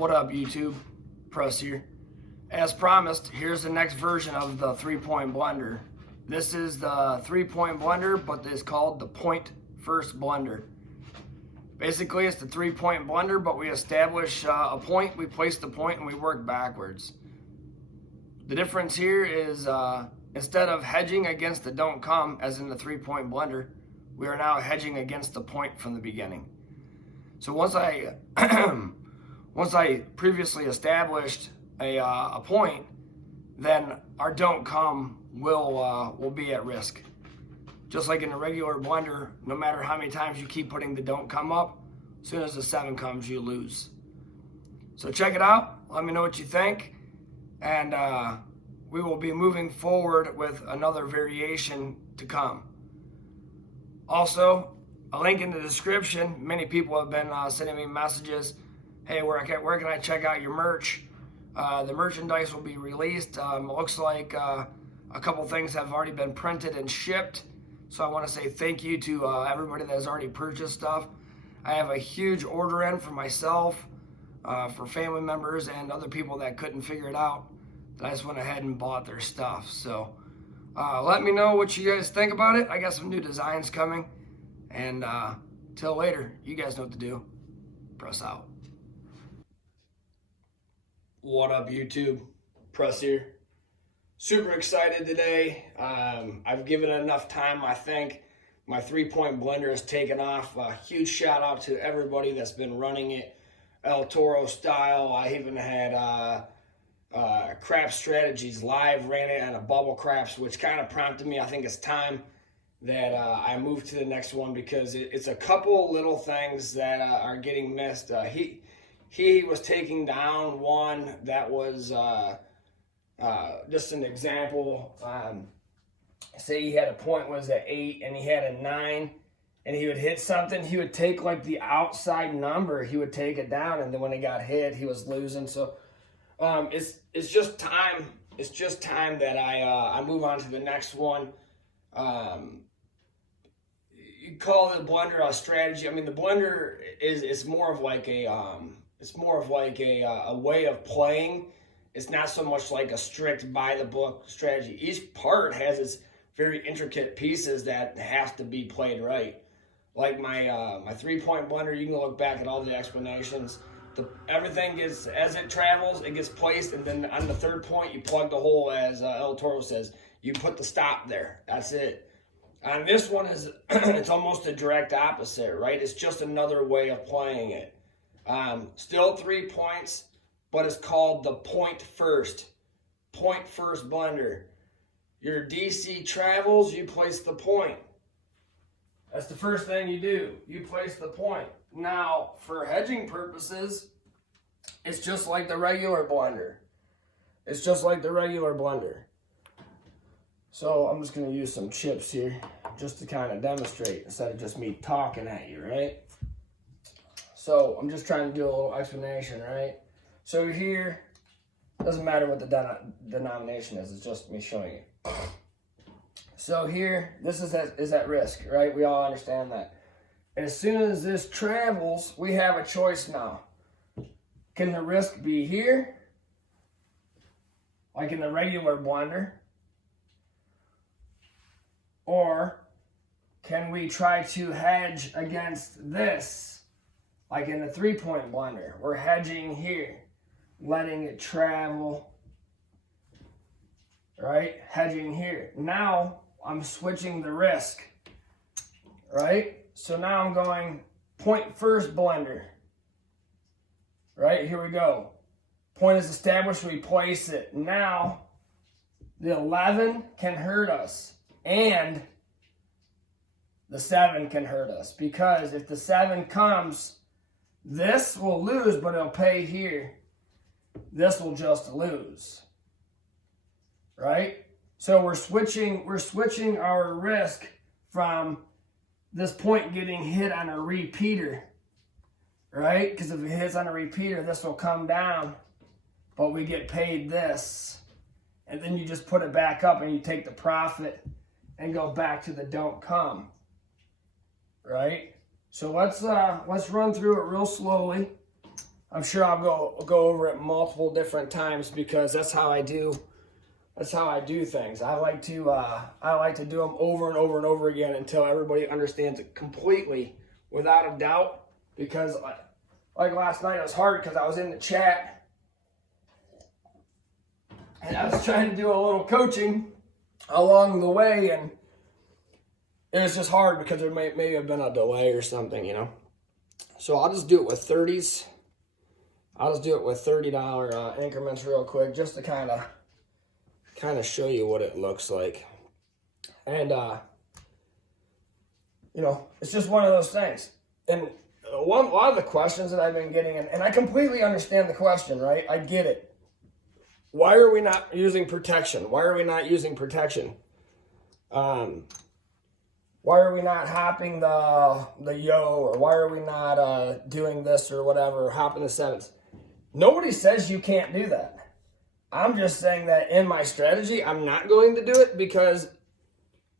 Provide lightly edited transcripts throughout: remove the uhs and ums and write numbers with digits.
What up, YouTube? Press here. As promised, here's the next version of the 3-point blender. This is the 3-point blender, but it's called the point first blender. Basically, it's the 3-point blender, but we establish a point, we place the point, and we work backwards. The difference here is instead of hedging against the don't come, as in the 3-point blender, we are now hedging against the point from the beginning. So once I previously established a point, then our don't come will be at risk. Just like in a regular blender, no matter how many times you keep putting the don't come up, as soon as the 7 comes, you lose. So check it out. Let me know what you think, and we will be moving forward with another variation to come. Also, a link in the description. Many people have been sending me messages. Hey, where can I check out your merch? The merchandise will be released. It looks like a couple things have already been printed and shipped. So I want to say thank you to everybody that has already purchased stuff. I have a huge order in for myself, for family members and other people that couldn't figure it out, that I just went ahead and bought their stuff. So let me know what you guys think about it. I got some new designs coming. And till later, you guys know what to do. Press out. What up, YouTube? Press here. Super excited today. I've given it enough time. I think my 3-point blender has taken off. A huge shout out to everybody that's been running it El Toro style. I even had Craft Strategies Live, ran it on a Bubble Crafts, which kind of prompted me. I think it's time that I moved to the next one, because it's a couple little things that are getting missed. He was taking down one that was just an example. Say he had a point was at 8 and he had a 9, and he would hit something. He would take like the outside number. He would take it down, and then when it got hit, he was losing. So it's just time. It's just time that I move on to the next one. You call the blender a strategy. I mean, the blender is more of like a way of playing. It's not so much like a strict by the book strategy. Each part has its very intricate pieces that have to be played right. Like my 3-point blender, you can look back at all the explanations. Everything gets, as it travels, it gets placed, and then on the 3rd point, you plug the hole, as El Toro says. You put the stop there. That's it. And this one is, it's almost a direct opposite, right? It's just another way of playing it. Still 3 points, but it's called the point first blender. Your DC travels, you place the point. That's the first thing you do. You place the point. Now, for hedging purposes, it's just like the regular blender. It's just like the regular blender. So I'm just going to use some chips here just to kind of demonstrate instead of just me talking at you, right? So I'm just trying to do a little explanation, right? So here, doesn't matter what the denomination is, it's just me showing you. So here, this is at risk, right? We all understand that. As soon as this travels, we have a choice now. Can the risk be here, like in the regular blender? Or can we try to hedge against this, like in the 3-point blender? We're hedging here, letting it travel, right? Hedging here. Now I'm switching the risk, right? So now I'm going point first blender, right? Here we go. Point is established, we place it. Now the 11 can hurt us. And the 7 can hurt us, because if the 7 comes, this will lose, but it'll pay here. This will just lose, right? So we're switching our risk from this point getting hit on a repeater, right? Because if it hits on a repeater, this will come down, but we get paid this. And then you just put it back up and you take the profit and go back to the don't come, right? So let's run through it real slowly. I'm sure I'll go over it multiple different times because that's how I do. That's how I do things. I like to do them over and over and over again until everybody understands it completely, without a doubt. Because like last night, it was hard because I was in the chat and I was trying to do a little coaching along the way, and it was just hard because there may have been a delay or something, you know. So I'll just do it with 30s. I'll just do it with $30 increments real quick, just to kind of show you what it looks like. And you know, it's just one of those things. And a lot of the questions that I've been getting, and I completely understand the question, right? I get it. Why are we not using protection? Why are we not using protection? Why are we not hopping the yo, or why are we not doing this or whatever, hopping the sevens? Nobody says you can't do that. I'm just saying that in my strategy, I'm not going to do it, because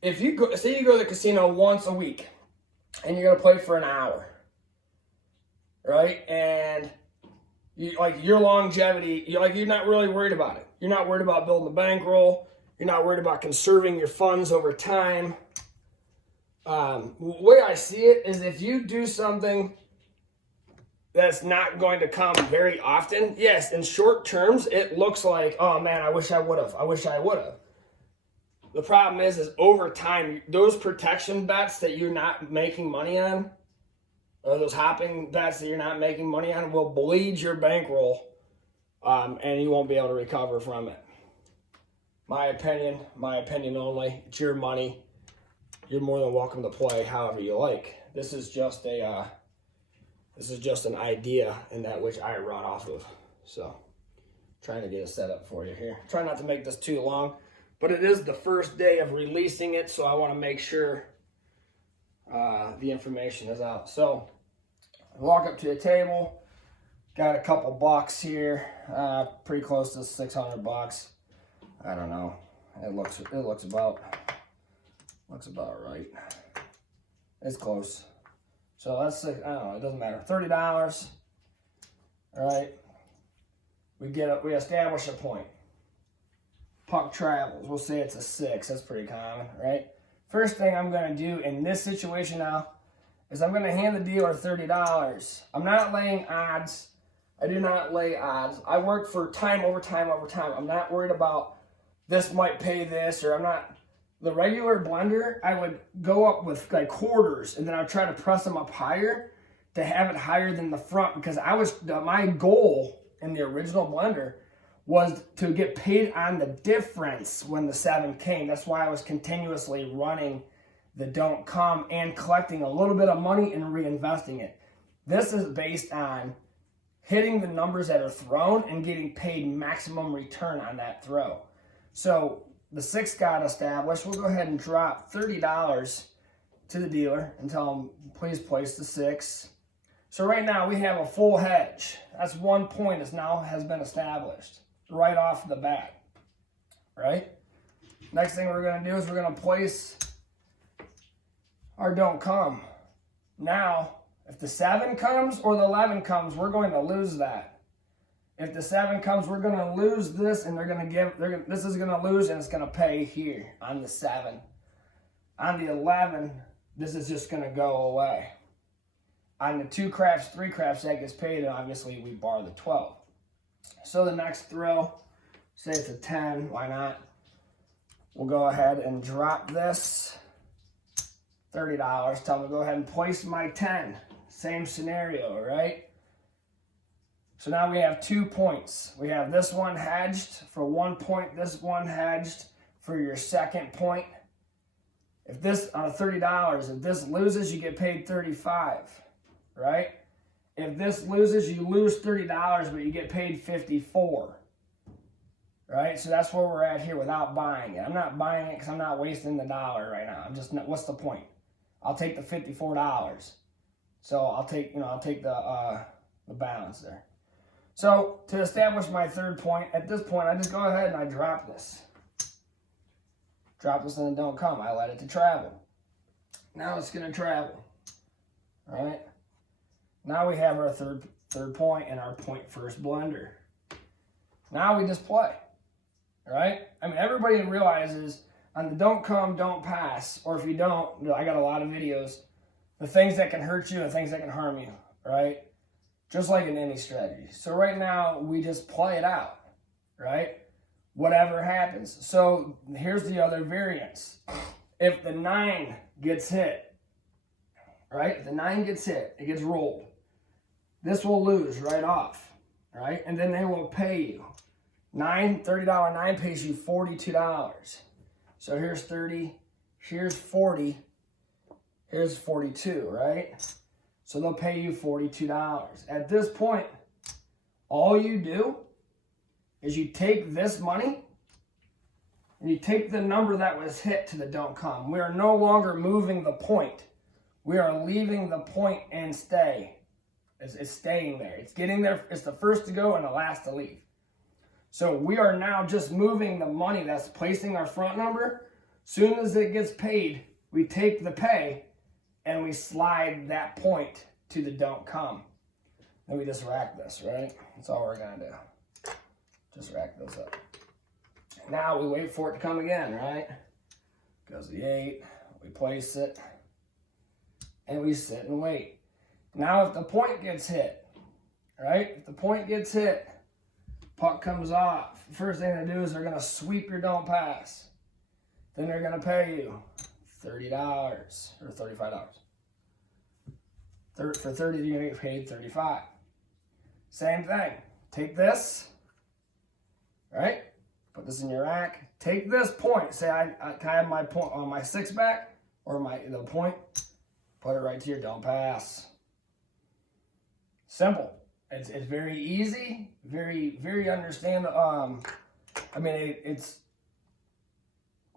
if you go, say you go to the casino once a week and you're going to play for an hour, right? And you, like, your longevity, you're not really worried about it. You're not worried about building a bankroll. You're not worried about conserving your funds over time. The way I see it is, if you do something that's not going to come very often, yes, in short terms, it looks like, oh man, I wish I would have. The problem is over time, those protection bets that you're not making money on, or those hopping bets that you're not making money on, will bleed your bankroll, and you won't be able to recover from it. My opinion only. It's your money. You're more than welcome to play however you like. This is just an idea in that which I run off of. So, trying to get it set up for you here. Try not to make this too long, but it is the first day of releasing it, so I want to make sure the information is out. So, I walk up to the table. Got a couple bucks here, pretty close to $600. I don't know. It looks about right. It's close. So that's, I don't know, it doesn't matter. $30. All right. We establish a point. Puck travels. We'll say it's a 6. That's pretty common, right? First thing I'm going to do in this situation now is I'm going to hand the dealer $30. I'm not laying odds. I do not lay odds. I work for time over time over time. I'm not worried about this might pay this, or I'm not. The regular blender, I would go up with like quarters, and then I'd try to press them up higher to have it higher than the front, because my goal in the original blender was to get paid on the difference when the 7 came. That's why I was continuously running the don't come and collecting a little bit of money and reinvesting it. This is based on hitting the numbers that are thrown and getting paid maximum return on that throw. So the 6 got established. We'll go ahead and drop $30 to the dealer and tell him, please place the 6. So right now we have a full hedge. That's 1 point has been established right off the bat, right? Next thing we're going to do is we're going to place our don't come. Now, if the 7 comes or the 11 comes, we're going to lose that. If the 7 comes, we're going to lose this, and this is going to lose, and it's going to pay here on the 7. On the 11, this is just going to go away. On the 2 craps, 3 craps, that gets paid, and obviously we bar the 12. So the next throw, say it's a 10, why not? We'll go ahead and drop this $30. Tell them to go ahead and place my 10. Same scenario, right? So now we have 2 points. We have this one hedged for 1 point, this one hedged for your second point. If this, on $30, if this loses, you get paid $35, right? If this loses, you lose $30, but you get paid $54, right? So that's where we're at here without buying it. I'm not buying it because I'm not wasting the dollar right now. I'm just not, what's the point? I'll take the $54. So I'll take the balance there. So to establish my third point, at this point, I just go ahead and I drop this. Drop this and then don't come. I let it to travel. Now it's going to travel. All right. Now we have our third point and our point first blender. Now we just play, right? I mean, everybody realizes on the don't come, don't pass, or if you don't, I got a lot of videos, the things that can hurt you and things that can harm you, right? Just like in any strategy. So right now, we just play it out, right? Whatever happens. So here's the other variance. If the 9 gets hit, right? If the 9 gets hit, it gets rolled. This will lose right off, right? And then they will pay you. $30 9 pays you $42. So here's 30, here's 40, here's 42, right? So they'll pay you $42. At this point, all you do is you take this money and you take the number that was hit to the don't come. We are no longer moving the point. We are leaving the point and stay. It's staying there. It's getting there. It's the first to go and the last to leave. So we are now just moving the money that's placing our front number. Soon as it gets paid, we take the pay and we slide that point to the don't come. Then we just rack this, right? That's all we're gonna do. Just rack this up. Now we wait for it to come again, right? Goes the 8, we place it, and we sit and wait. Now if the point gets hit, right? If the point gets hit, puck comes off. First thing they do is they're gonna sweep your don't pass. Then they're gonna pay you $30 or $35. For 30, you're gonna get paid $35. Same thing. Take this, right? Put this in your rack. Take this point. Say I have my point on my 6-back or the point. Put it right to your don't pass. Simple. It's very easy. Very understand. I mean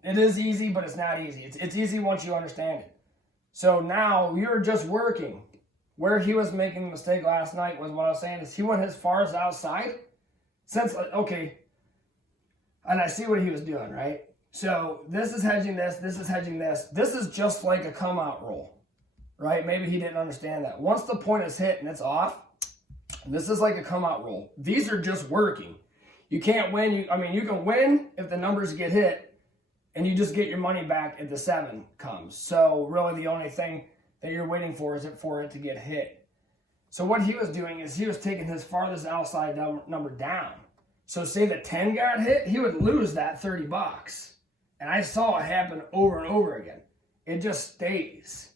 it is easy, but it's not easy. It's easy once you understand it. So now you're just working. Where he was making the mistake last night was what I was saying is he went as far as outside. Okay, and I see what he was doing, right? So this is hedging this, this is hedging this. This is just like a come out roll, right? Maybe he didn't understand that. Once the point is hit and it's off, this is like a come out roll. These are just working. You can't win. You can win if the numbers get hit and you just get your money back if the 7 comes. So really the only thing that you're waiting for is for it to get hit. So what he was doing is he was taking his farthest outside number down. So say the 10 got hit, he would lose that $30. And I saw it happen over and over again. It just stays.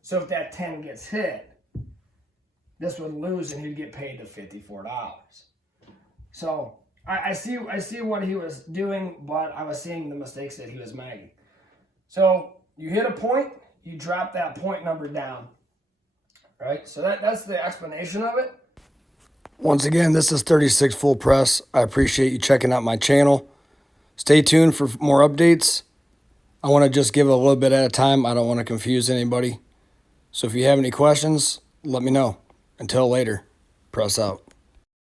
So if that 10 gets hit, this would lose and he'd get paid to $54. So I see what he was doing, but I was seeing the mistakes that he was making. So you hit a point, you drop that point number down, right? So that's the explanation of it. Once again, this is 36 Full Press. I appreciate you checking out my channel. Stay tuned for more updates. I want to just give it a little bit at a time. I don't want to confuse anybody. So if you have any questions, let me know. Until later, press out.